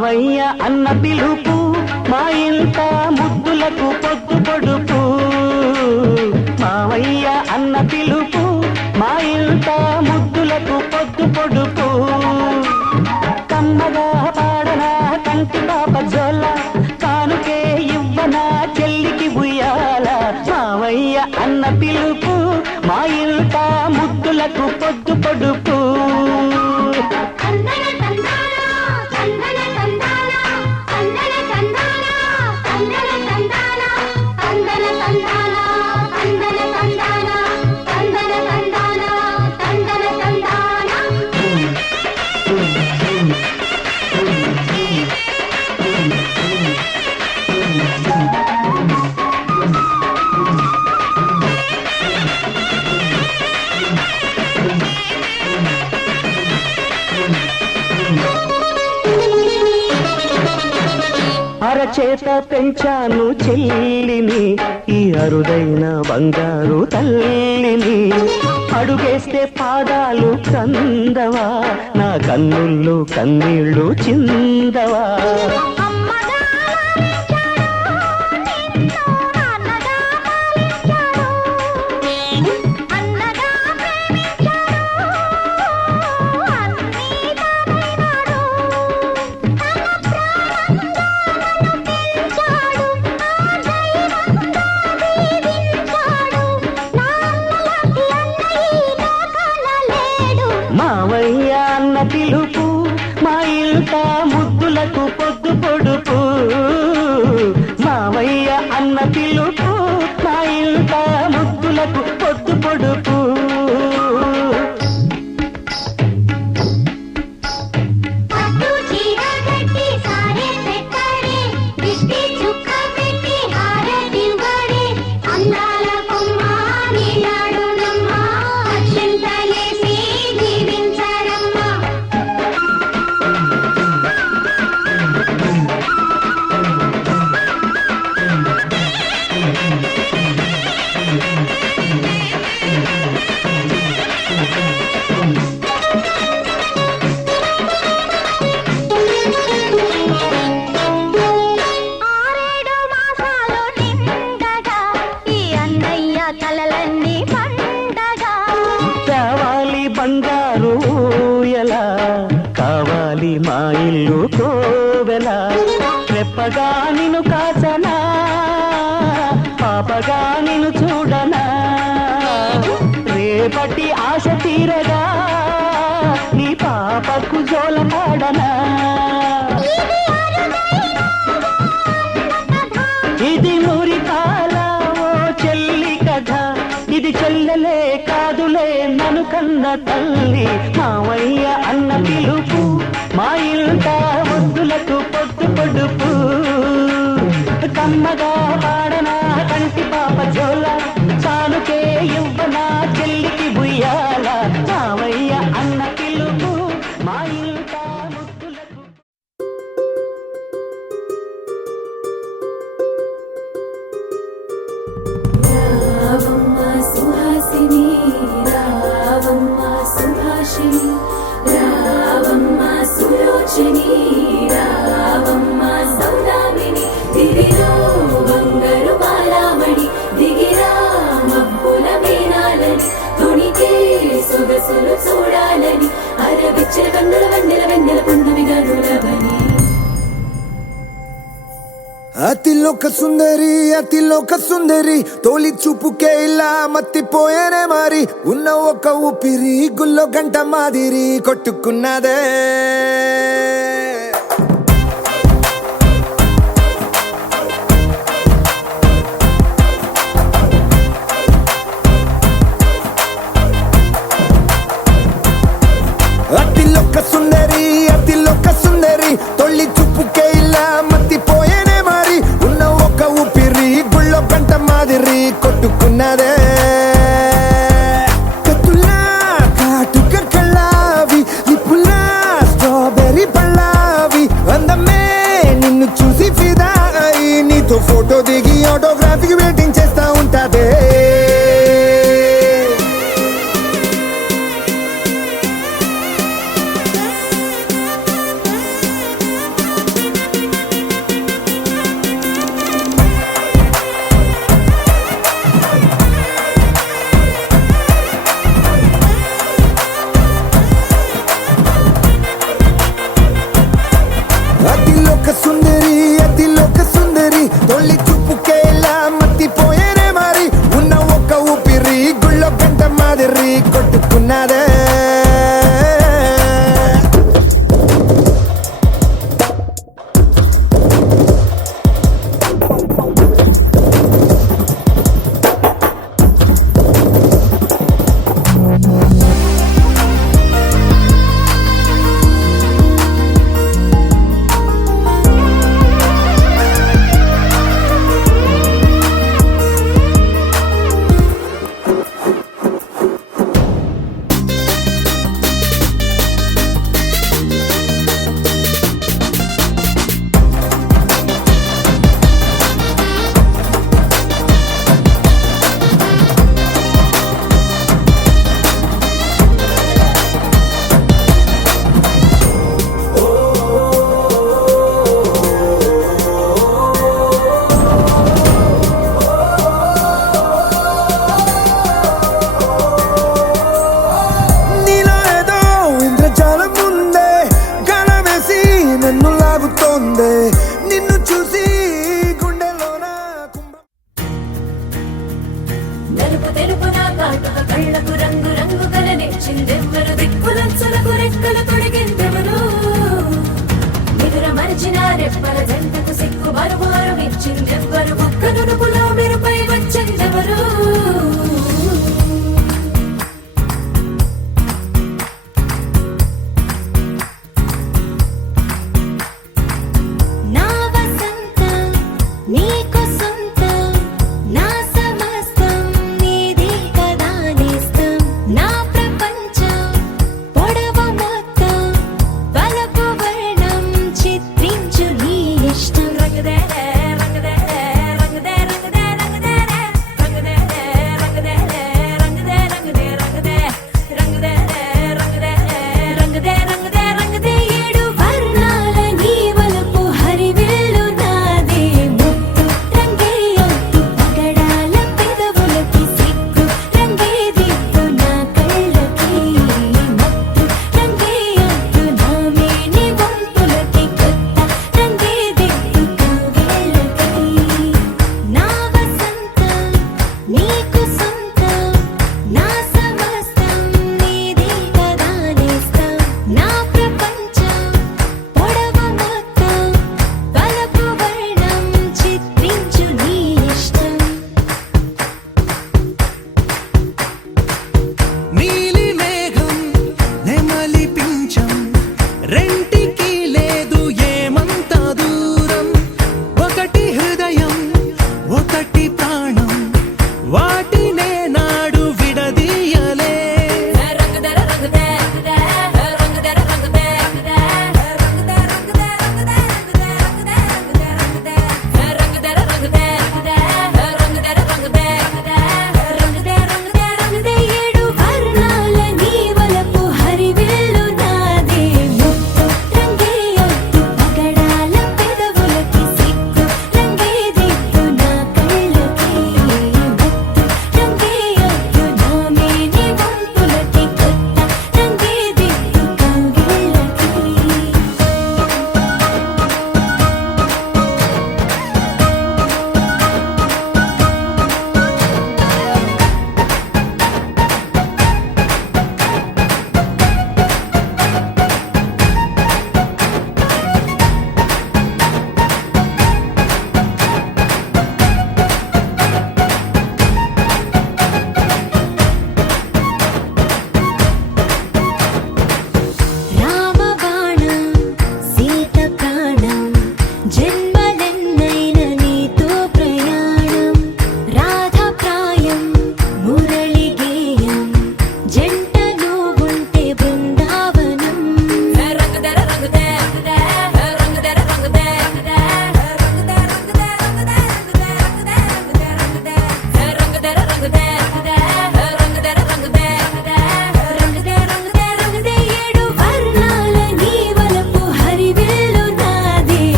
మావయ్య అన్న పిలుపు మా ఇంట ముద్దులకు పొద్దు పొడుపు. మావయ్య అన్న పిలుపు మా ఇంట ముద్దులకు పొద్దు పొడుపు. కమ్మగా పాడనా కంటి పాప జోల, కానుకే ఇవ్వనా చెల్లికి ఉయ్యాల. మావయ్య అన్న పిలుపు మా ఇంట ముద్దులకు పొద్దు పొడుపు. అరచేత పెంచాను చెల్లిని, ఈ అరుదైన బంగారు తల్లిని. అడుగేస్తే పాదాలు కందవా, నా కన్నుల్లో కన్నీళ్ళు చిందవా. మావయ్య అన్న పిలుపు మా ఇంట ముద్దులకు పొద్దు పొడుపు. మావయ్య అన్న పిలుపు మా ఇంట ముద్దులకు పొద్దు పొడుపు. బంగారు ఎలా కావాలి మా ఇల్లు కోవెలా. రెప్పగా నిన్ను కాచనా, పాపగా నిన్ను చూడనా. రేపటి ఆశ తీరగా నీ పాపకు జోల పాడనా. ఇది మురికాల ఓ చెల్లి కథ, ఇది చెల్లెలే కాదులే నన్ను కన్న తల్లి. మావయ్య అన్న పిలుపు మా ఇంట ముద్దులకు పొద్దు పొడుపు. కమ్మగా పాడనా కంటి పాప జోల, చాలుకే ఇవ్వనా చెల్లికి బుయ్యాల. మావయ్య అన్న పిలుపు మా ఇంట ముద్దులకు. రావమ్మ సుహాసిని, రావమ్మ సుభాషిణి, రావమ్మ సులోచని, రావమ్మ సౌదామిని. దివిలో బంగారు బాలామణి, దిగిరా మబ్బుల మేనాలని. తొణికే సొగసులు చూడాలని, అరవిచ్చల కన్నుల వన్నెల వెన్నెల పున్నమిగా నులవని. అతిలోక సుందరి అతిలోక సుందరి, తోలి చూపుకే ఇలా మత్తిపోయేనే మరి. ఉన్న ఒక ఊపిరి గుల్లో గంట మాదిరి కొట్టుకున్నదే. అతిలోక సుందరి అతిలోక సుందరి, తొలి చూపుకే ఇలా మత్తిపోయేనే మరి. ఉన్న ఒక ఊపిరి గుళ్ళో గంట మాదిరి కొట్టుకున్నదే. కత్తులా కాటుక కళ్ళావి, నిప్పులా స్ట్రాబెరీ తోస్తోంది నిన్ను చూసి గుండెలోన నలుపు తెలుపున కాటుక కళ్ళకు రంగు రంగు కలనిచ్చిందెవ్వరు దిక్కులంచులకు రెక్కలు తొడిగిందెవరు నిదుర మరిచిన రెప్పల జంటకు సిక్కు మరుమారు ఇచ్చిందెవ్వరు ఒక్క నునుపులో మెరుపై వచ్చిందెవరు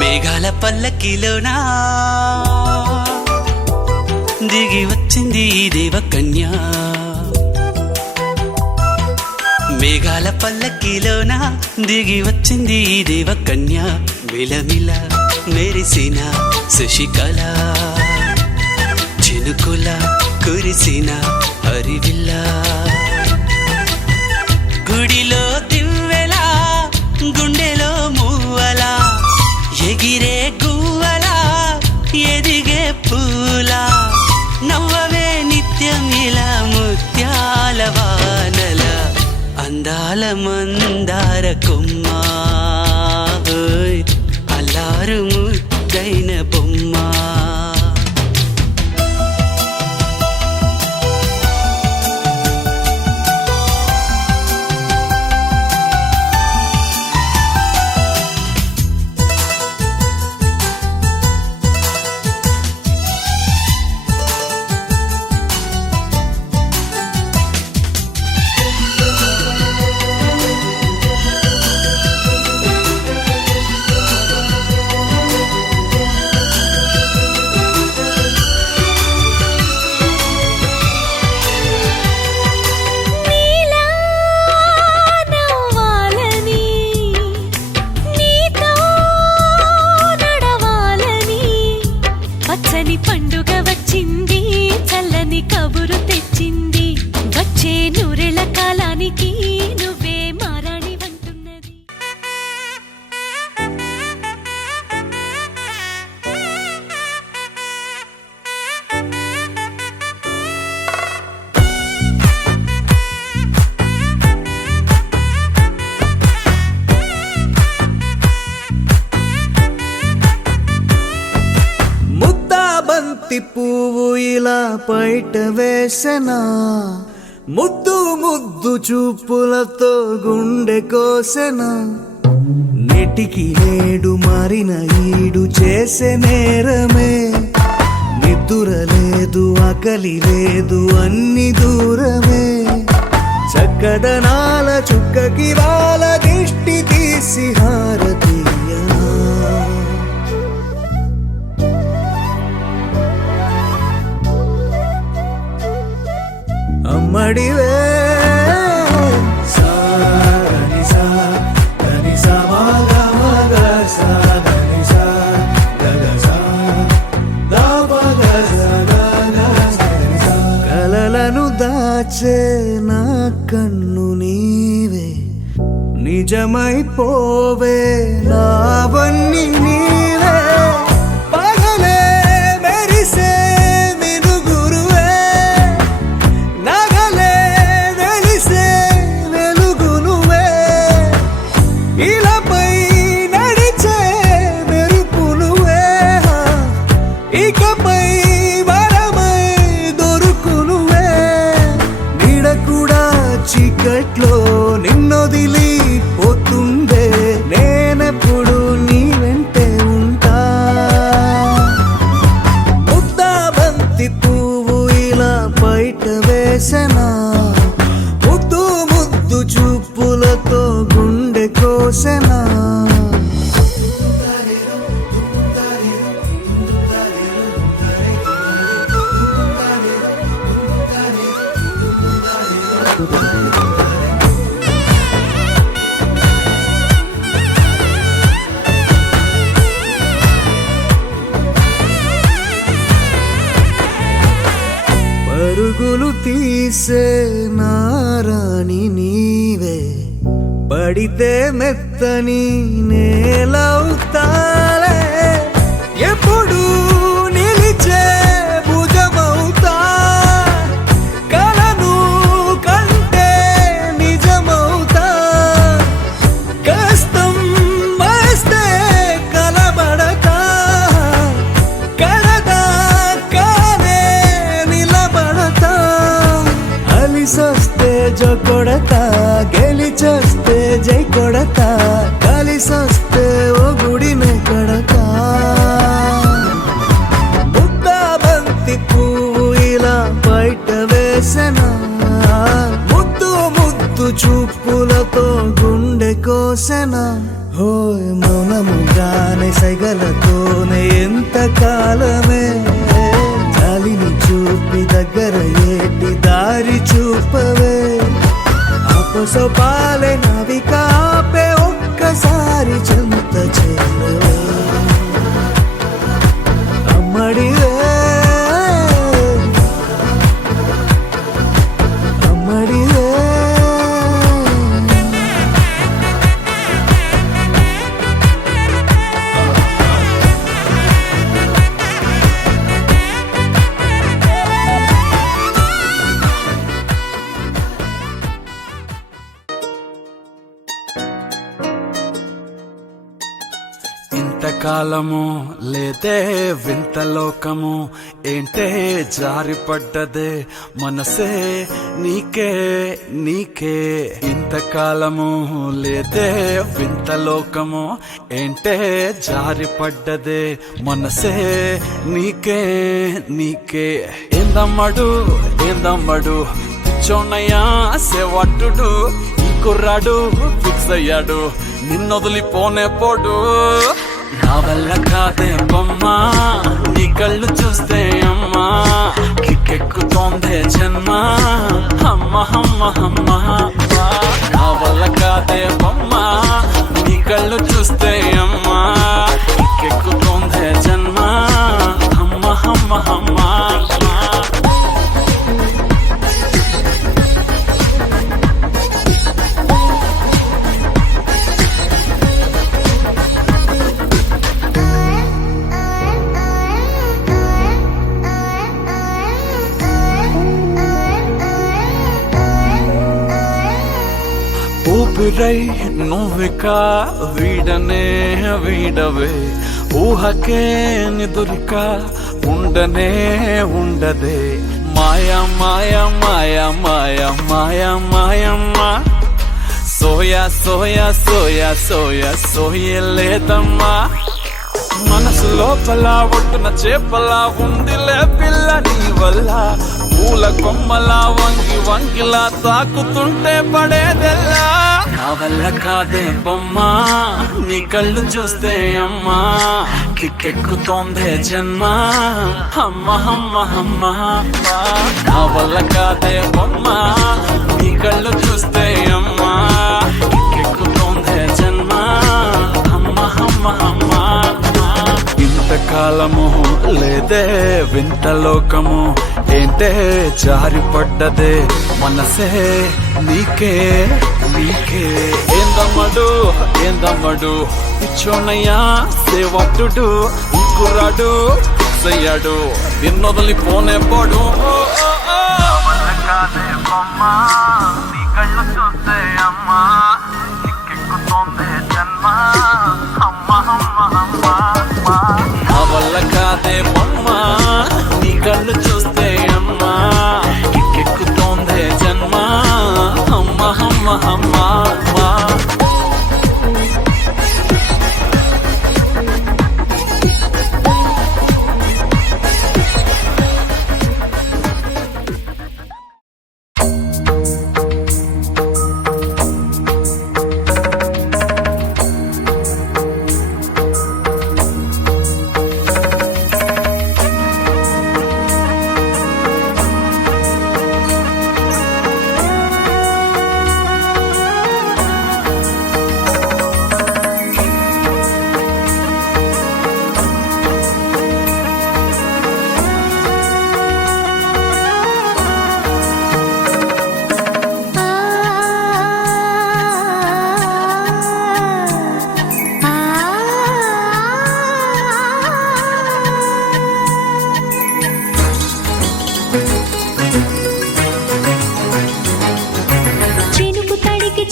మేఘాల పల్లకిలోనా దిగి వచ్చింది ఈ దేవకన్య. మేఘాల పల్లకిలోనా దిగి వచ్చింది ఈ దేవకన్య. మిలమిల మెరిసిన శశికళ చినుకుల కురిసిన హరివిల్ల. గుడిలో దివ్వెలా గుండెలో మూవలా ఎగిరే గువ్వలా ఎదిగే పూలా. నవ్వవే నిత్యం ఇలా ముత్యాల వానల అందా అందాల మందార కొమ్మ ఓయ్, అల్లారు ముద్దైన బొమ్మ. నీలా నవ్వాలని నీతో నడవాలని పచ్చని పండుగ వచ్చింది చల్లని కబురు తెచ్చింది వచ్చే నూరెళ్ళ కాలానికి నువ్వే మారాణి వంటున్నది. ముద్దా బంతి పువ్వు ఇలా బయట వేసెనా, ముద్దు ముద్దు చూపులతో గుండె కోసెనా, నెటికి నేడు మారిన ఈడు చేసే నేరమే, నిద్దుర లేదు ఆకలి లేదు అన్ని దూరమే, చక్కదనాల చుక్కకి వాళ్ళ దిష్టి తీసి హారతీయనా. అమ్మడివే సాని సా దని సా మగ మగ సా దని సా గగ సా దా పగ సా గగ సా. కలలను దాచే నా కన్ను నీవే, నిజమైపోవే నావన్నీ నీవే, పగలే మెరిసే మినుగురువే, నగలే వెలిసే వెలుగు నువ్వే, ఇలాపై నడిచే మెరుపు నువ్వే, ఇకపై వరమై దొరుకు నువ్వే, నీడ కూడా చీకట్లో నిన్నొదిలి పోతుందే, నేనెప్పుడు నీ వెంటే ఉంటా. ముద్దా బంతి పువ్వు ఇలా బయట వేసెనా, ముద్దు ముద్దు చూపులతో గుండె కోసెనా. పరుగులు తీసే నారాణి నీవే, పడితే మెత్తని నేలవుతాలే, ఎప్పుడు నిలిచే భుజమవుతా, కలను కంటే నిజమవుతా, కష్టం వస్తే కలబడతా, కడదా కానే నిలబడతా, అలిసొస్తే జో కొడతా, గెలిచొస్తే జై కొడతా, కలిసొస్తే ఓ గుడినే కడతా. ముద్దా బంతి పువ్వు ఇలా బయట వేసెనా, ముద్దు ముద్దు చూపులతో గుండె కోసెనా. హోయ్ మౌనముగానే సైగలతోనే ఎంత కాలమే, జాలిని చూపి దగ్గర ఏటి దారి చూపవే, అపసొపాలే నవిక ఆపే ఒక్కసారి చెంత చేరవే. అమ్మడివే అమ్మడివే ఇంతకాలము లేదే వింత లోకము ఏంటే జారిపడ్డదే మనసే నీకే నీకే ఇంతకాలము లేదే వింత లోకము ఏంటే జారిపడ్డదే మనసే నీకే నీకే ఏందమ్మడు ఏందమ్మడు పిచ్చోన్నయ్యా సేవట్టుడు ఈ కుర్రాడు ఫిక్స్ అయ్యాడు నిన్నొదిలిపోనే పోడు నా వల్ల కాదే బొమ్మా నీ కళ్ళు చూస్తే అమ్మా కిక్కెక్కుతోందే జన్మ అమ్మ అమ్మ అమ్మ నా వల్ల కాదే బొమ్మా నీ కళ్ళు చూస్తే అమ్మా కిక్కెక్కుతోందే జన్మ అమ్మ అమ్మ అమ్మ ఊపిరై నువ్విక వీడనే వీడవే ఊహకే నిదురిక ఉండనే ఉండదే మాయా మాయా మాయా మాయా మాయా మాయమ్మ సోయా సోయా సోయా సోయా సోయలేదమ్మా మనసు లోపల ఒట్టున చేపలా ఉందిలే పిల్ల నీ వల్ల పూల కొమ్మలా వంగి వంగిలా తాకుతుంటే పడేదెల్లా నా వల్ల కాదే బొమ్మా నీ కళ్ళు చూస్తే అమ్మా కిక్కెక్కుతోందే జన్మ అమ్మ అమ్మ అమ్మ నా వల్ల కాదే బొమ్మా నీ కళ్ళు చూస్తే అమ్మా కిక్కెక్కుతోందే జన్మ అమ్మ అమ్మ అమ్మ ఇంతకాలము లేదే వింత లోకము ఏంటే జారిపడ్డదే మనసే నీకే నీకే ఏందమ్మడు ఏందమ్మడు పిచ్చోనయ్యా సేవట్టుడు ఈ కుర్రాడు సయ్యాడు నిన్నొదిలిపోనే పోడు నీ కళ్ళు చూస్తే అమ్మా కిక్కెక్కుతోందే జన్మ అమ్మ అమ్మ అమ్మ నా వల్ల కాదే బొమ్మ నీ కళ్ళు చూస్తే అమ్మా కిక్కెక్కుతోందే జన్మ అమ్మ అమ్మ అమ్మ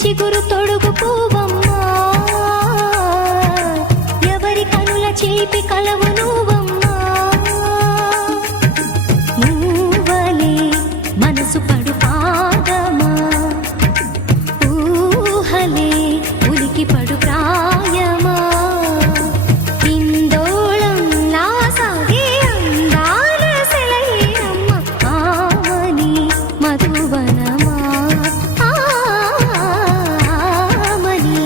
చిగురు తొడుగు పూవమ్మా ఎవరి కనుల చీపి కలవు నువ్వమ్మా నువ్వలే మనసు పడు పాదమా ఊహలే ఉలికి పడు ప్రాయమా ఇందోళం నా సాగే అందాల సెలయేరమ్మ ఆమని మధువనమా ఆమని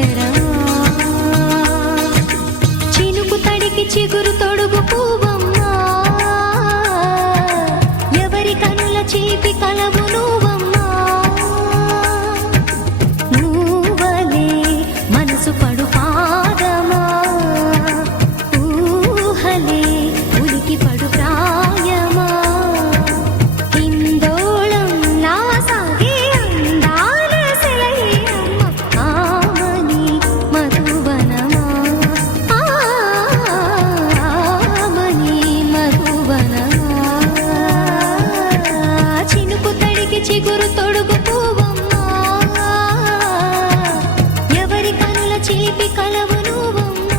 చూపెరా చినుకు తడికి చిగురు తొడుగు పువ్వమ్మా ఎవరి కనుల చీపి కలవు నువ్వమ్మా నువ్వలే మనసు పడు పాదమా ఊహలే ఉలికి పడు ప్రాయమా ఇందోళం నా సాగే అందాల సెలయేరమ్మ ఆమని మధువనమా ఆమని మధువనమా చినుకు తడికి చిగురు తొడుగు పువ్వమ్మా ఎవరి కనుల చిలిపి కలవు నువ్వమ్మా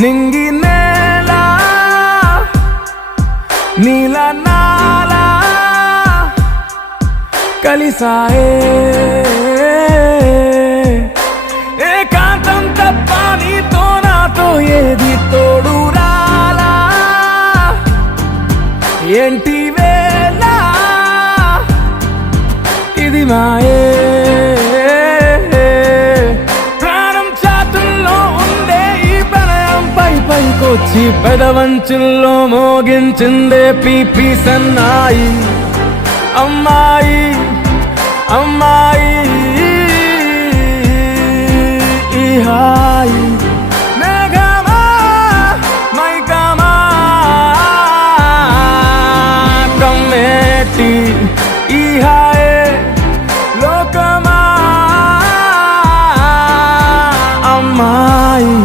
నింగి నేల నీల నాల కలిసాయే ఏకాంతం తప్ప నీతో నాతో ఏది తోడు రాలా ఏంటి వేళ ఇది మాయే ప్రాణం చాతుల్లో ఉండే ఈ ప్రణయం పైకొచ్చి పెదవంచుల్లో మోగించిందే పీపీ సన్నాయి అమ్మాయి అమ్మాయి ఈ హాయి మేఘమా మైకమా కమ్మేటి ఈ హాయే లోకమా అమ్మాయి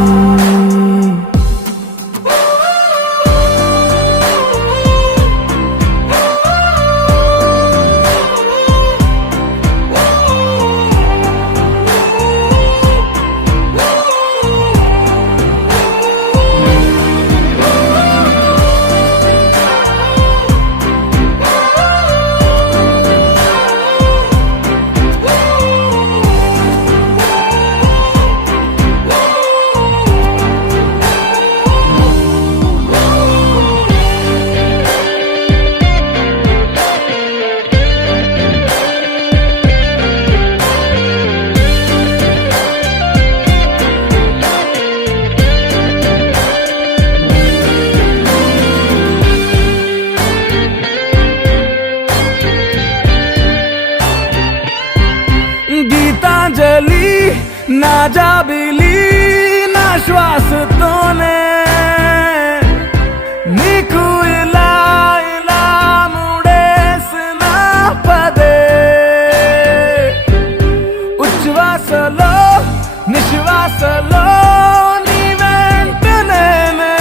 గీతాంజలి నా జాబిలి నా శ్వాసతోనే నీకు ఇలా ఇలా ముడేసిన పదే ఉచ్ఛ్వాసలో నిశ్వాసలో నీ వెంట నేనే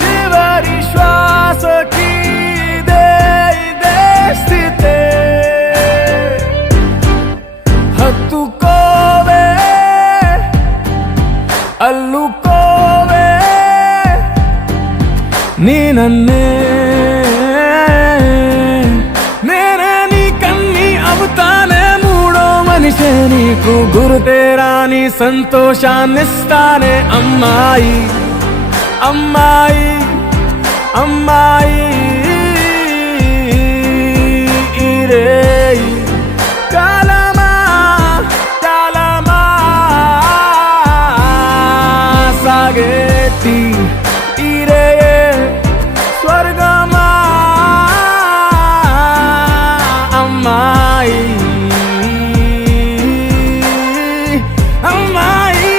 చివరి శ్వాసకి ఇదే స్థితే హత్తుకోవే అల్లుకోవే నీ నన్నే నేనే నీ కన్ని అవుతానే మూడో మనిషే నీకు గురుతేరాని సంతోషాన్నిస్తానే అమ్మాయి అమ్మాయి అమ్మాయి ఈ రేయి కాలమా కాలమా సాగేటి ఈ రేయే స్వర్గమా అమ్మాయి అమ్మాయి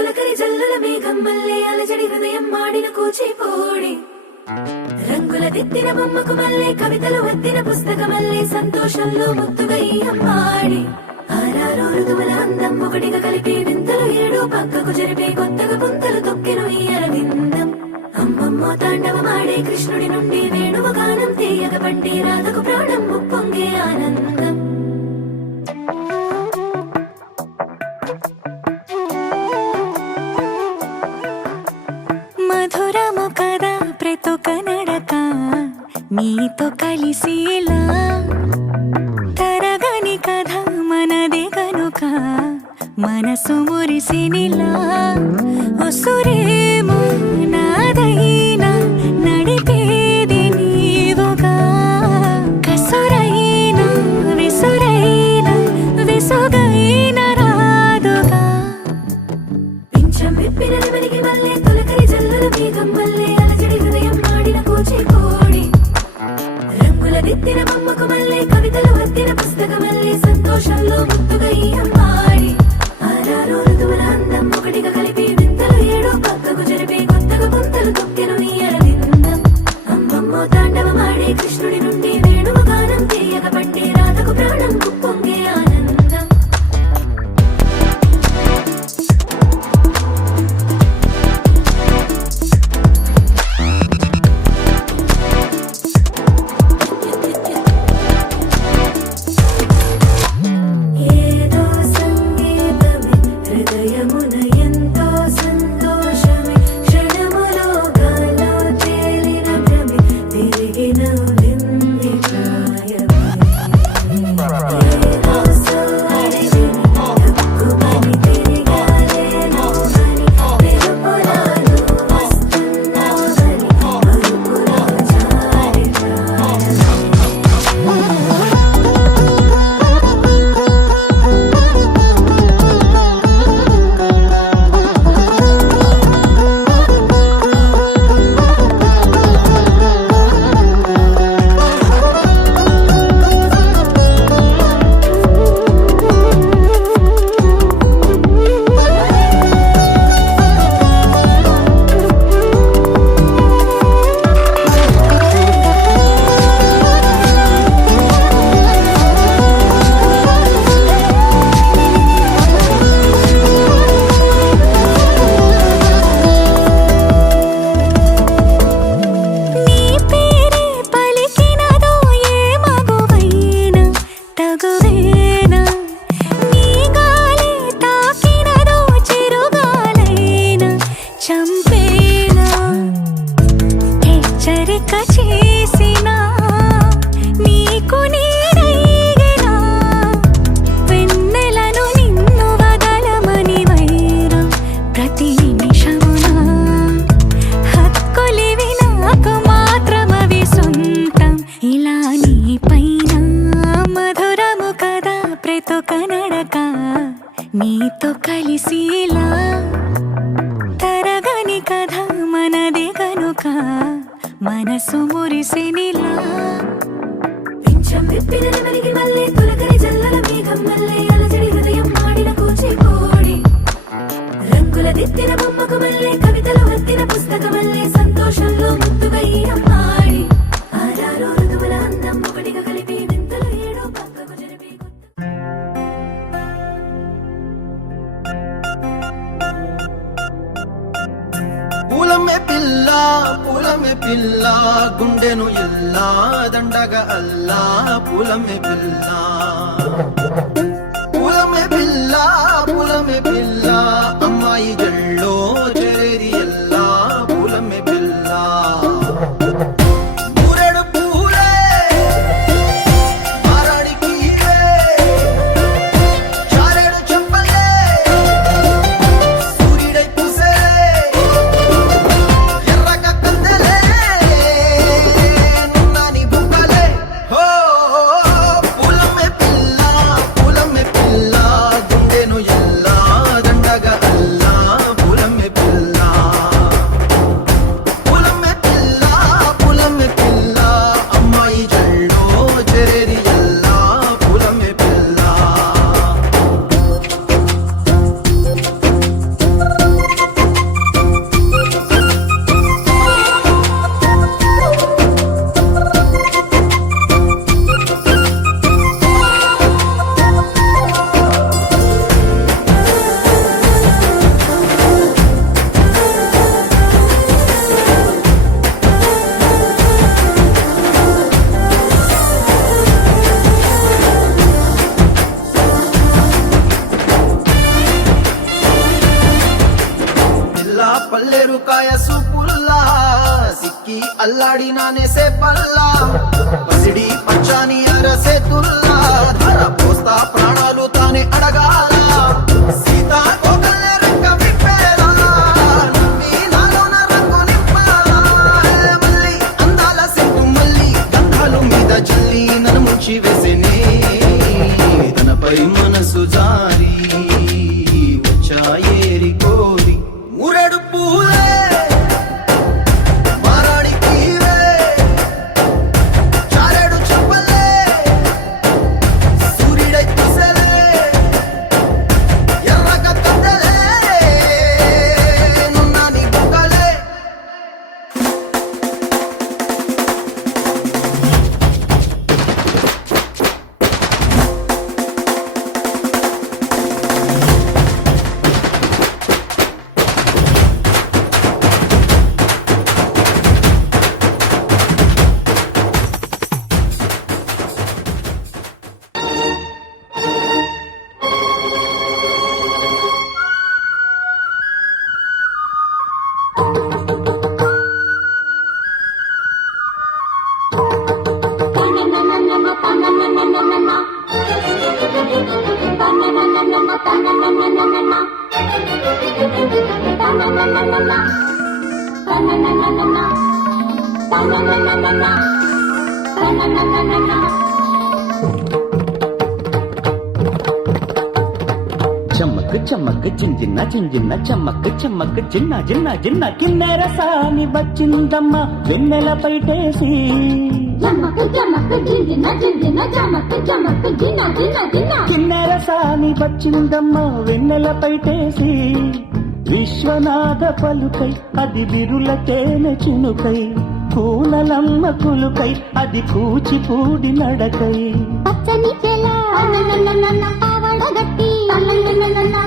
తొలకరి జల్లుల మేఘం మల్లే అలజడి హృదయం మాడిన కూచిపోడి రంగుల దిద్దిన బొమ్మకు మల్లే కవితలు వద్దిన పుస్తకమల్లే సంతోషంలో ముద్దుగా ఈ అమ్మాడి ఆరారు ఋతువుల అందం ఒకటిగా కలిపి వింతలు ఏడు పక్కకు జరిపే కొత్తగా పుంతలు తొక్కెను ఈ అరవిందం అమ్మమ్మో తాండవమాడే కృష్ణుడి నుండి వేణువు గానం తీయగ పండి రాధకు ప్రాణం ఉప్పొంగే ఆనందం మధురము కదా ప్రతొక నడక నీతో కలిసేలా తరగని కథ మనదే కనుక మనసు మురిసినిలా ఉసురేమో నాదైనా నడిపేది నీవుగా కసురైనా విసురైనా విసుగైన రాదుగా పింఛం విప్పిన నెమలికి మల్లే తొలకరి జల్లుల మేఘం మల్లే అలజడి హృదయం మాడిన కూచిపోడి రంగుల దిద్దిన బొమ్మకు మల్లే కవితలు వద్దిన పుస్తకమల్లే సంతోషంలో ముద్దుగా ఈ అమ్మాడి ఆరారు ఋతువుల అందం ఒకటిగా కలిపి వింతలు ఏడు పక్కకు జరిపే కొత్తగా పుంతలు తొక్కెను ఈ అరవిందం అమ్మమ్మో తాండవమాడే కృష్ణుడి నుండి వేణువు గానం తీయగ పండి రాధకు ప్రాణం ఉప్పొంగే ఆనందం ఏదో సంగీతమే హృదయమున ఎంతో సంతోషమే క్షణములో గాలో తేలిన భ్రమే తిరిగి నవ్వింది ప్రాయమే ఏదో సోయని తక్కువని తిరిగాలేను అని వెలుపులాను వస్తున్నావని అరుపులో జారి ప్రాయమే నీ పేరే పలికినదో ఏ మగువైనా తగువేనా నీ గాలి తాకినదో చిరుగాలైనా చంపేనా హెచ్చరిక చేసినా నీకు నీడైనా వెన్నెలను నిన్ను వదలమని వైరం ప్రతి నిమిషమునా హక్కులివి నాకు మాత్రమవి సొంతం ఇలా నీ పైన మధురము కదా ప్రతొక నడక నీతో కలిసేలా తరగని కథ మనదే కనుక మనసు మురిసినిలా పింఛం విప్పిన నెమలికి మల్లే తొలకరి జల్లుల మేఘం మల్లే అలజడి హృదయం మాడిన కూచిపోడి రంగుల దిద్దిన బొమ్మకు మల్లే కవితలు వద్దిన పుస్తకమల్లే సంతోషంలో ముద్దుగా ఈ అమ్మాడి ఆరారు ఋతువుల అందం ఒకటిగా కలిపి వింతలు ఏడు పక్కకు జరిపి పూలమే పిల్ల గుండెను ఇల్లా దండగా అల్లా పూలమే పిల్ల అమ్మాయి జల్లో చెరేది ఎల్లా పూలమే పిల్ల పూరెడు పూలే మారాడికి చారేడు చెప్పలే సూర్యుడై పూసే ఎర్రగా కందలే నున్నాని బుక్కలే హో పూలమే పిల్ల గుండెను ఎల్లా దండ ఎరుకాయ సూపుల్లా సిక్కి అల్లాడినానే సేపల్లా పసిడి పచ్చాని అరసేతుల్లా ధర పోస్తా ప్రాణాలు తానే అడగాల సీతా కోకల్లే రెక్క విప్పేలా నవ్వి నాలోన రంగు నింపాలా మళ్ళీ అందాల సెంటు మళ్ళీ గంధాలు మీద జల్లి నన్ను ముంచి వేసేనే తనపై మనసు జారి వచ్చాయేరి కోరి మురెడు పూలే మారాడి కీవే చారెడు చెప్పలే సూర్యుడై తుసలే ఎర్రగ కద్దలే నున్నాని బుక్కలే చమ్మక్ చమ్మక్ చింజిన్న చింజిన్న చమ్మక్ చమ్మక్ చిన్న చిన్న చిన్న కిన్నెర సాని వచ్చిందమ్మ వెన్నెల పైటేసి కిన్నెర సాని వచ్చిందమ్మ వెన్నెల పైటేసి విశ్వనాథ పలుకై అది విరుల తేనె చినుకై పూలలమ్మ కులుకై అది కూచిపూడి నడకై పచ్చని చెల పావడగట్టి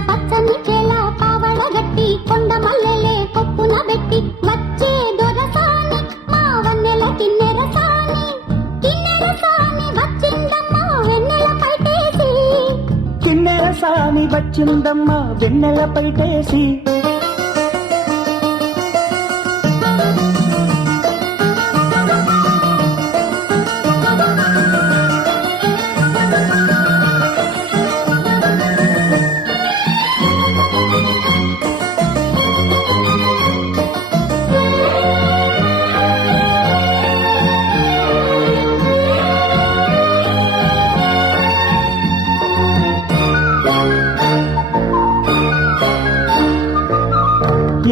పచ్చని చెల పావడగట్టి కొండ మల్లెలే కొప్పున పెట్టి వచ్చే దొరసాని మా వన్నెల కిన్నెర సాని వచ్చిందమ్మ వెన్నెల పైటేసి కిన్నెర సాని వచ్చిందమ్మ వెన్నెల పైటేసి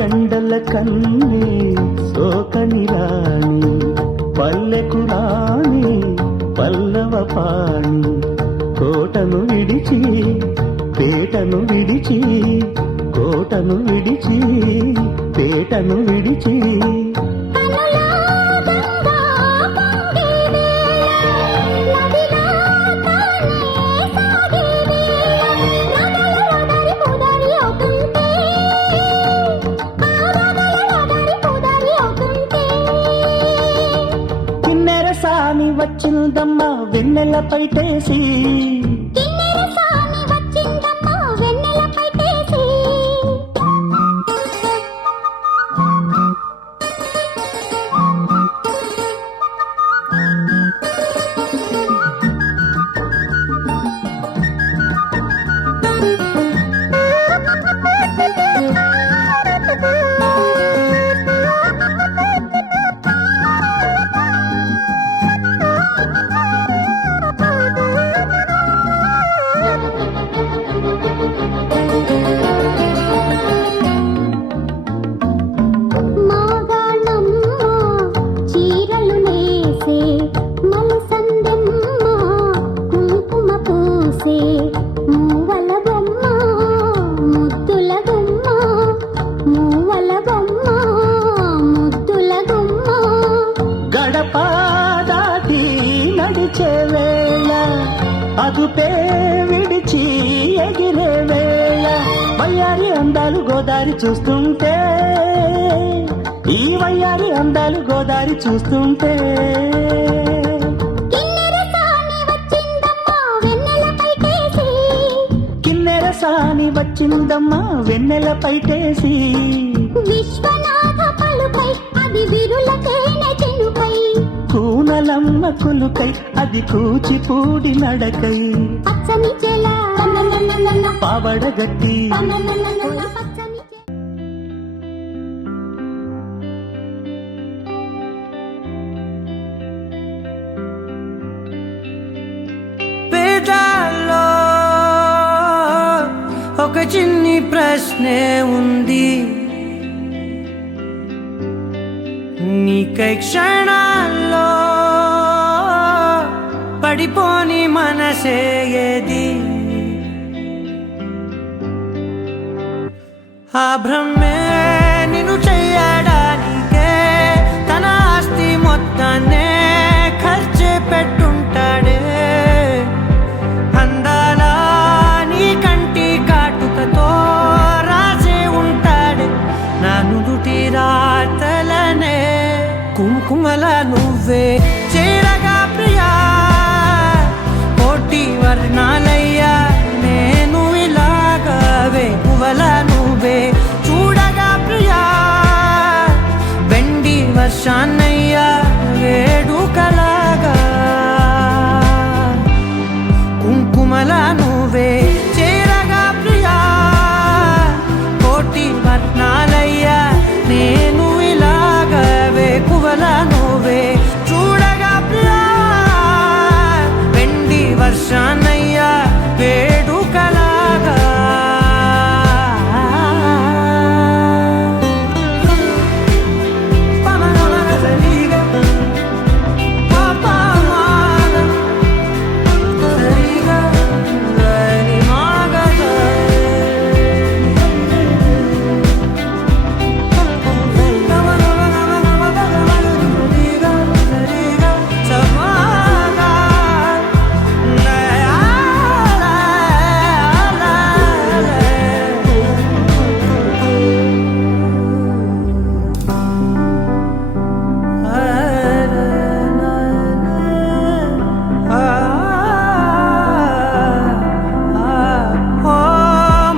ఎండల కన్నీ సోకని రాణి పల్లెకు రాణి పల్లవ పాణి కోటను విడిచి పేటను విడిచి కోటను విడిచి పేటను విడిచి సామి వచ్చిందమ్మ వెన్నెల పైటేసి అదుపే విడిచి ఎగిరే వేళ వయ్యారి అందాలు గోదారి చూస్తుంటే ఈ వయ్యారి అందాలు గోదారి చూస్తుంటే కిన్నెర సాని వచ్చిందమ్మా వెన్నెల పైటేసి విశ్వనాథ పలుకై అది విరులకైన చెనుకై కూనలమ్మ కులుకై అది కూచిపూడి నడకై పచ్చని చెల పావడగట్టి పచ్చని పేదాల్లో ఒక చిన్ని ప్రశ్నే ఉంది నీకై క్షణాల్లో పడిపోని మనసే ఏది ఆ భ్రమే నిన్ను చెయ్యడానికే తన ఆస్తి మొత్తాన్నే ఖర్చు పెట్టుంటాడే అందాల నీ కంటి కాటుకతో రాసే ఉంటాడే నా నుదుటి రాతలనే కుంకుమల నువ్వే చేరగా ప్రియా కోటి వర్ణాలయ్యా నేను ఇలాగవే పువ్వల నువ్వే చూడగా ప్రియా వెండి వర్షాన్నయ్యా వేడుకలాగా కుంకుమల నువ్వే చేరగా ప్రియా కోటి వర్ణాలయ్యా నేను ఇలాగవే పువ్వల నువ్వే చూడగా ప్రియా వెండి వర్షాన్నయ్యా వేడుకలాగా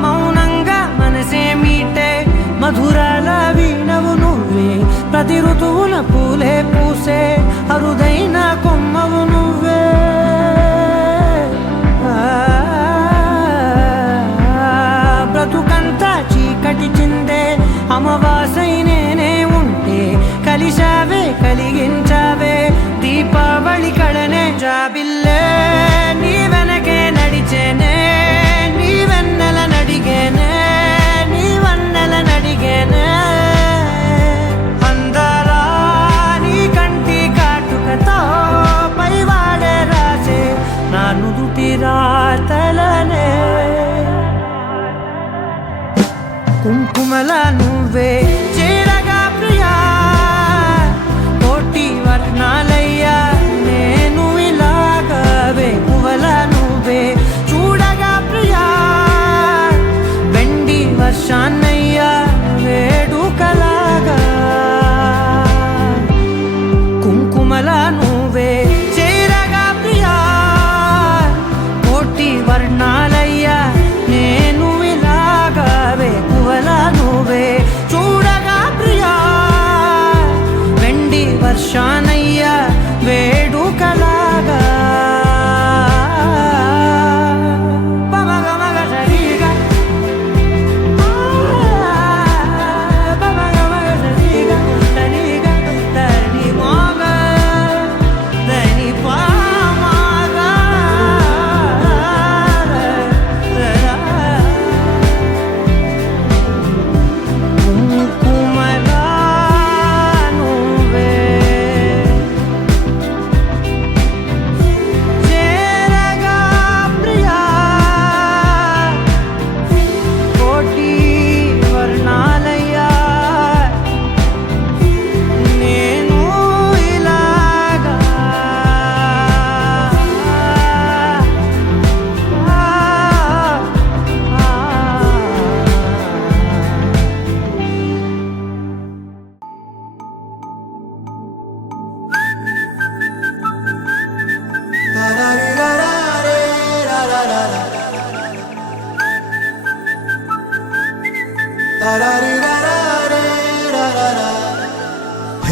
మౌనంగా మనసే మీటే మధురాల వీణవు నువ్వే ప్రతి ఋతువున పూలే పూసే అరుదైన కొమ్మవు నువ్వే బ్రతుకంతా చీకటి చిందే అమవాసై నేనే ఉంటే కలిశావే కలిగించావే దీపావళి కళనే జాబిల్లే నీ వెనకే నడిచేనే నీ వెన్నెల నడిగేనే నీ వన్నెల నడిగేనే అందరా నీ కంటి కాటుకతో పైవాడే రాసే నా నుదుటి రాతలనే కుంకుమల నువ్వే చేరగా ప్రియా కోటి వర్ణాలయ్యా నేను ఇలాగవే పువ్వల నువ్వే చూడగా ప్రియా వెండి వర్షాన్నయ్యా వేడుకలాగా కుంకుమల నువ్వే చేరగా ప్రియా కోటి వర్ణాలయ్యా నేను ఇలాగవే పువ్వల నువ్వే చూడగా ప్రియా వెండి వర్షానయ్యా వేడుకలాగా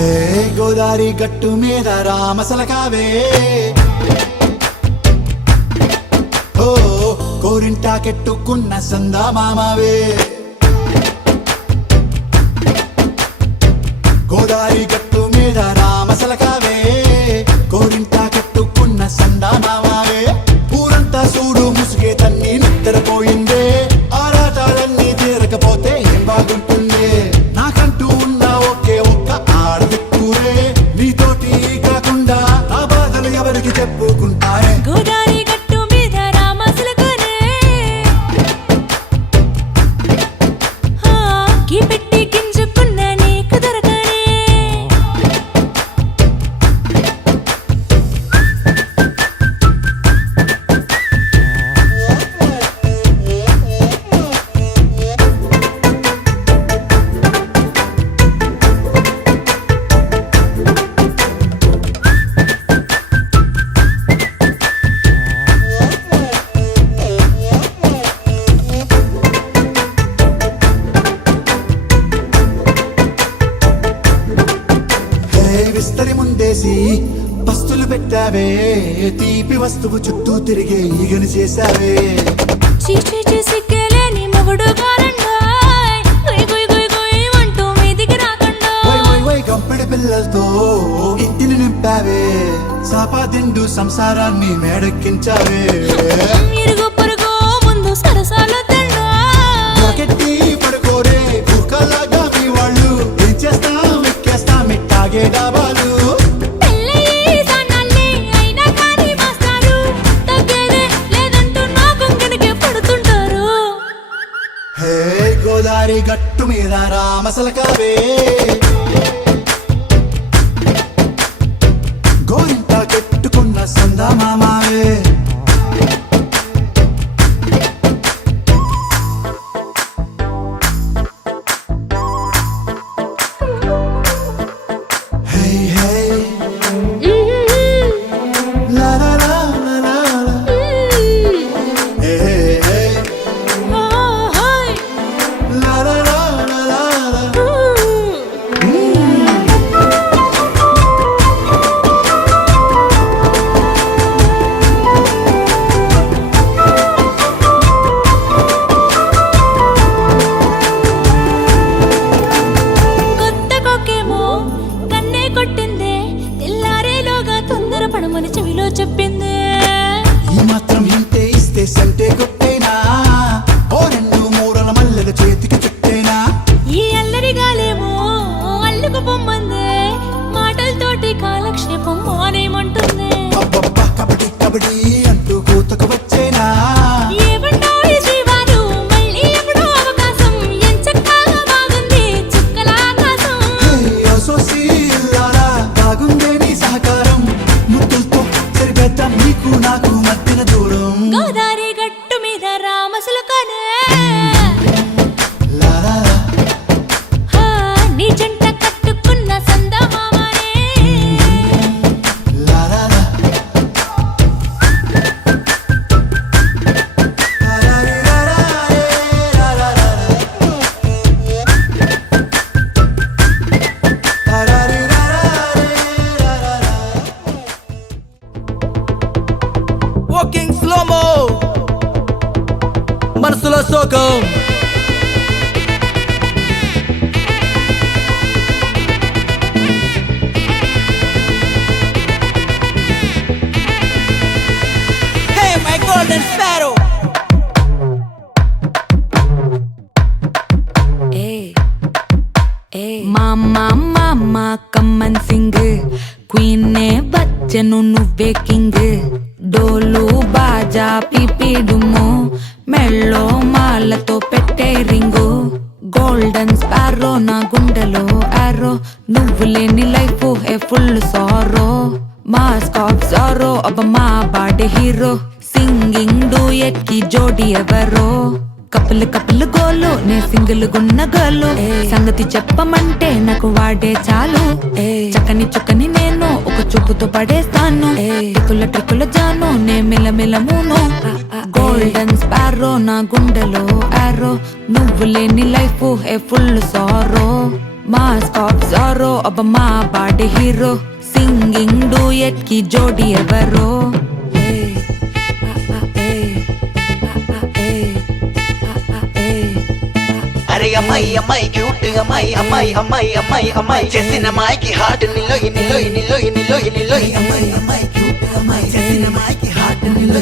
హే గోదారి గట్టు మీద రామసలకావే ఓ కోరింటాకెట్టుకున్న సందా మామావే గోదారి గట్టు మీద రామసలకావే కోరింటాకెట్టుకున్న సందా మామావే ఊరంతా చూడు ముసుగే తన్ని నిద్రపోయిందే ఆరాటాలన్నీ తీరకపోతే ఏం బాగుంటుంది నాకంటూ ఉన్న ఒకే ఒక్క ఆడదిక్కురే నీతోటి కాకుండా ఆ బాధలు ఎవరికి చెప్పుకుంటారే గోదారి గట్టు మీద రామసులకనే గీ పెట్టి గింజుకున్న నీకు దొరకనే విస్తరి ముందేసి పస్తులు పెట్టావే తీపి వస్తువు చుట్టూ తిరిగే ఈగని చేశావే చీచీ సిగ్గలేని మొగుడు కారండాయ్ గుయ్ గుయ్ గుయ్ గుయ్ అంటూ మీదికి రాకుండా వై గంపెడి పిల్లలతో ఇంటిని నింపావే సాపాదిండు సంసారాన్ని మేడెక్కించావే ఇరుగు పొరుగు ముందు సరసాలు తండా రాకెట్టి పడుకోరే కుక్కలాగా మీ వాళ్ళు ఏం చేస్తాం ఎక్కేస్తాం ఇట్టాగే డాబాలు పెళ్ళయి సన్నాళ్ళే అయినా కానీ మాస్తారు తగ్గేదే లేదంటూ నా కొంగనికే పడుతుంటారు హే గోదారి గట్టు మీద రామసలకావే గోరింట కెట్టుకున్న సందా మామావే Hey, hey, la la la la la la. Hey, hey, hey, la la la la la la. కొత్త కొక్కేమో కన్నే కొట్టిందే తెల్లారేలోగా తొందర పడమని చెవిలో చెప్పిందే ఈ మాత్రం హింటే ఇస్తే సంటే కొట్టేనా ఓ రెండు మూరల మల్లెల చేతికి చుట్టేనా ఈ అల్లరి గాలేమో అల్లుకు పొమ్మందే మాటలతోటి కాలక్షేపం మానేమంటుందే అబ్బబ్బా కబడ్డీ కబడ్డీ అంటూ కూతకు వచ్చేనా ఏమంటాయి శ్రీవారు మళ్ళీ ఎప్పుడో అవకాశం ఎంచక్కా బాగుంది చుక్కల ఆకాశం అసోసి ఇల్లారా బాగుందే నీ సహకారం ముద్దులతో సరిపెద్దాం నీకు నాకు మధ్యన దూరం గోదారి గట్టు మీద రామసులకనే లా లా లా. నీ జంట కట్టుకున్న సందమామనే La la la. La la la la la la la la. La la la la la la la. Walking slow-mo మనసులో సోకం హే మై గోల్డెన్ స్పారో మామ కమ్మన్ సింగ్ క్వీన్ బచ్చను నువ్వే కింగ్ డోలు బాజా పిపిడుము మెళ్ళో మాలతో పెట్టే రింగు గోల్డెన్ స్పారో నా గుండెలో ఆరో నువ్వు లేని life A full sorrow mask of sorrow అబ్బ మా బాడీ హీరో సింగింగ్ డూయట్ కి జోడి ఎవరో కప్పులు కప్పులు గోలు నే సింగిల్ గున్న గోలు సంగతి చెప్పమంటే నాకు వాడే చాలు చక్కని చక్కని నేను ఒక చూపుతో పడేస్తాను ట్రిక్కుల ట్రిక్కుల జాను నే మిలమిల మూను గోల్డెన్ స్పారో నా గుండెలో ఆరో నువ్వు లేని లైఫ్ ఏ ఫుల్ సారో మాస్ పాప్ జారో అబ్బ మా బాడీ హీరో సింగింగ్ డూయట్ కి జోడి ఎవరో అరే అమ్మాయి అమ్మాయి క్యూట్ అమ్మాయి అమ్మాయి అమ్మాయి అమ్మాయి అమ్మాయి చేసిన అమ్మాయికి హార్ట్ నిలో నిలో నిలో నిలో నిలో అమ్మాయి అమ్మాయి క్యూట్ అమ్మాయి చేసిన అమ్మాయికి హార్ట్ నిలో